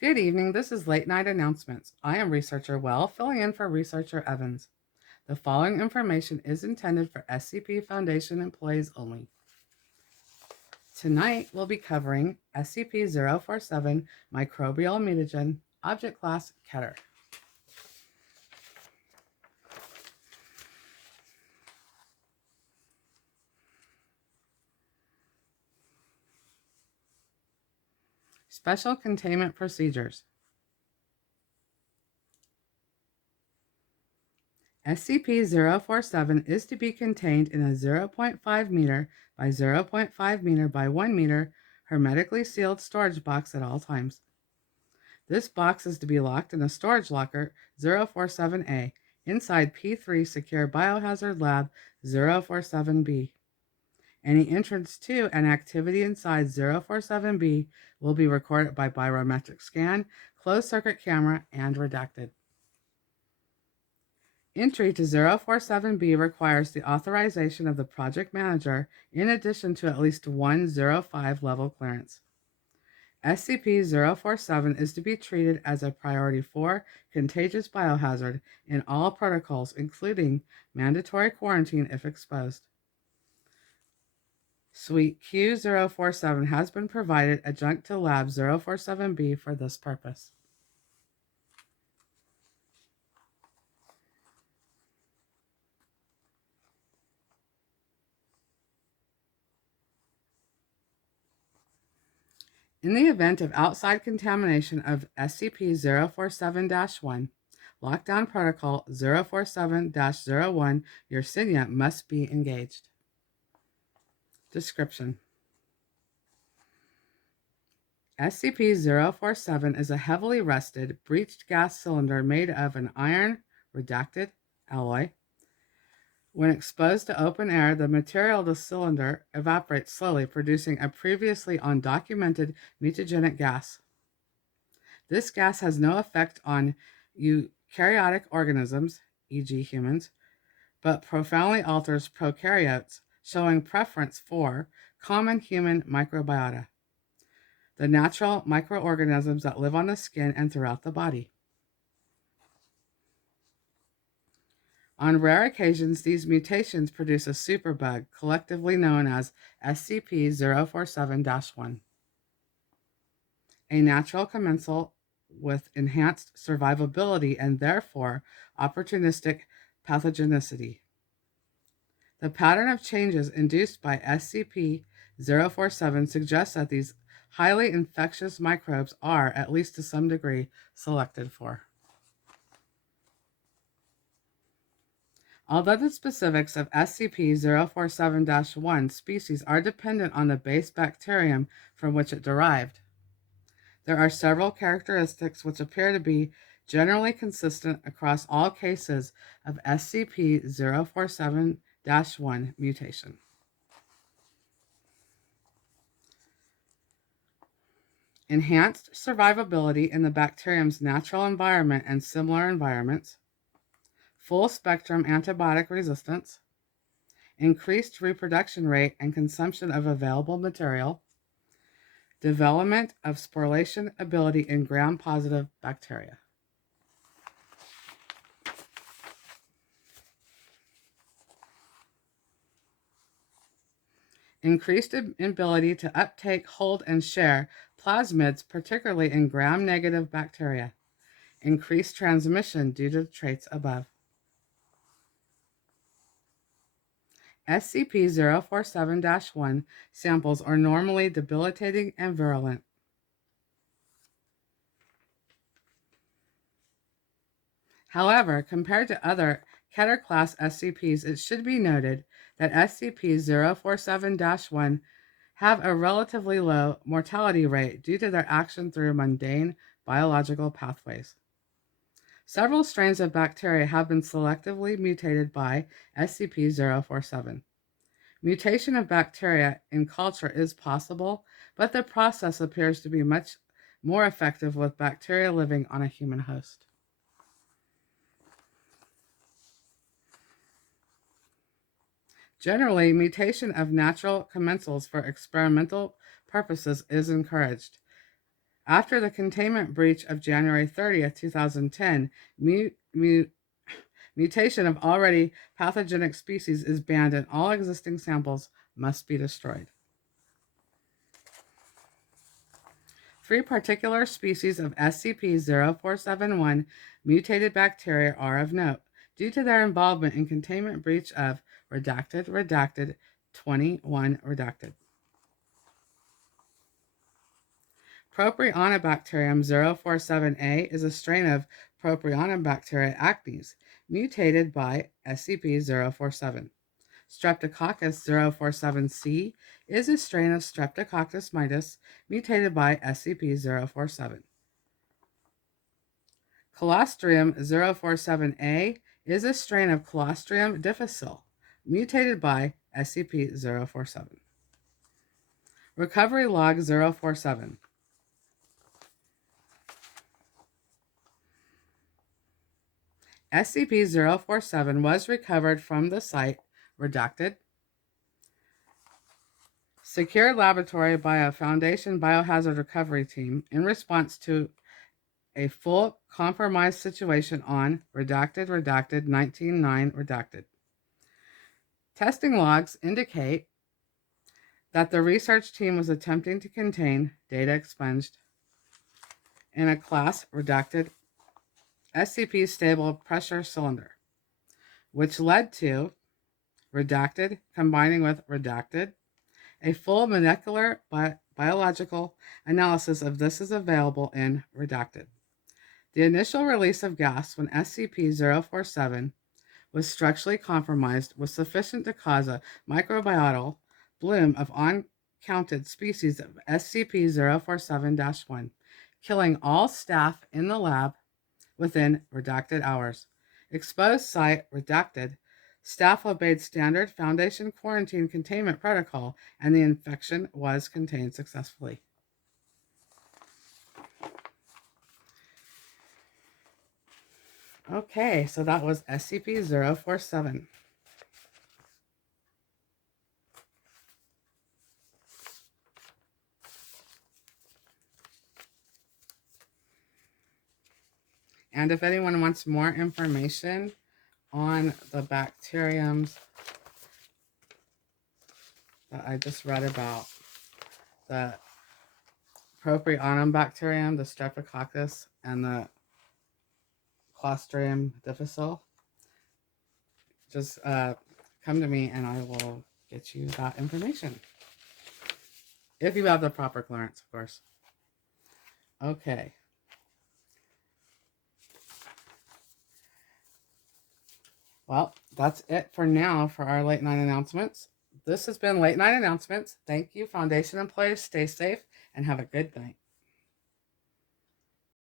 Good evening. This is Late Night Announcements. I am Researcher Well, filling in for Researcher Evans. The following information is intended for SCP Foundation employees only. Tonight, we'll be covering SCP-047 Microbial Mutagen, Object Class KETER. Special Containment Procedures. SCP-047 is to be contained in a 0.5 meter by 0.5 meter by 1 meter hermetically sealed storage box at all times. This box is to be locked in a storage locker 047A inside P3 Secure Biohazard Lab 047B. Any entrance to and activity inside 047B will be recorded by biometric scan, closed circuit camera, and redacted. Entry to 047B requires the authorization of the project manager in addition to at least one 05 level clearance. SCP-047 is to be treated as a Priority 4 contagious biohazard in all protocols, including mandatory quarantine if exposed. Suite Q047 has been provided adjunct to Lab 047B for this purpose. In the event of outside contamination of SCP-047-1, Lockdown Protocol 047-01, Yersinia must be engaged. Description: SCP-047 is a heavily rusted, breached gas cylinder made of an iron redacted alloy. When exposed to open air, the material of the cylinder evaporates slowly, producing a previously undocumented mutagenic gas. This gas has no effect on eukaryotic organisms, e.g. humans, but profoundly alters prokaryotes, showing preference for common human microbiota, the natural microorganisms that live on the skin and throughout the body. On rare occasions, these mutations produce a superbug, collectively known as SCP-047-1, a natural commensal with enhanced survivability and therefore opportunistic pathogenicity. The pattern of changes induced by SCP-047 suggests that these highly infectious microbes are, at least to some degree, selected for. Although the specifics of SCP-047-1 species are dependent on the base bacterium from which it derived, there are several characteristics which appear to be generally consistent across all cases of SCP-047-1 mutation. Enhanced survivability in the bacterium's natural environment and similar environments, full-spectrum antibiotic resistance, increased reproduction rate and consumption of available material, development of sporulation ability in gram-positive bacteria. Increased ability to uptake, hold, and share plasmids, particularly in gram-negative bacteria. Increased transmission due to the traits above. SCP-047-1 samples are normally debilitating and virulent. However, compared to other KETER class SCPs, it should be noted that SCP-047-1 have a relatively low mortality rate due to their action through mundane biological pathways. Several strains of bacteria have been selectively mutated by SCP-047. Mutation of bacteria in culture is possible, but the process appears to be much more effective with bacteria living on a human host. Generally, mutation of natural commensals for experimental purposes is encouraged. After the containment breach of January 30th, 2010, mutation of already pathogenic species is banned and all existing samples must be destroyed. 3 particular species of SCP-0471 mutated bacteria are of note due to their involvement in containment breach of redacted 21 redacted. Propionibacterium 047A is a strain of Propionibacteria acnes mutated by SCP-047. Streptococcus 047C is a strain of Streptococcus mitis mutated by SCP-047. Clostridium 047A is a strain of Clostridium difficile mutated by SCP-047. Recovery Log 047. SCP-047 was recovered from the site redacted, secured laboratory by a Foundation biohazard recovery team in response to a full compromised situation on redacted 19.9 redacted. Testing logs indicate that the research team was attempting to contain data expunged in a class redacted SCP stable pressure cylinder, which led to redacted combining with redacted. A full molecular biological analysis of this is available in redacted. The initial release of gas when SCP-047 was structurally compromised was sufficient to cause a microbial bloom of uncounted species of SCP-047-1, killing all staff in the lab within redacted hours. Exposed site redacted. Staff obeyed standard Foundation quarantine containment protocol, and the infection was contained successfully. Okay, so that was SCP-047. And if anyone wants more information on the bacteriums that I just read about, the Propionibacterium, the Streptococcus, and the Clostridium difficile, just come to me and I will get you that information. If you have the proper clearance, of course. Okay. Well, that's it for now for our late night announcements. This has been Late Night Announcements. Thank you, Foundation employees. Stay safe and have a good night.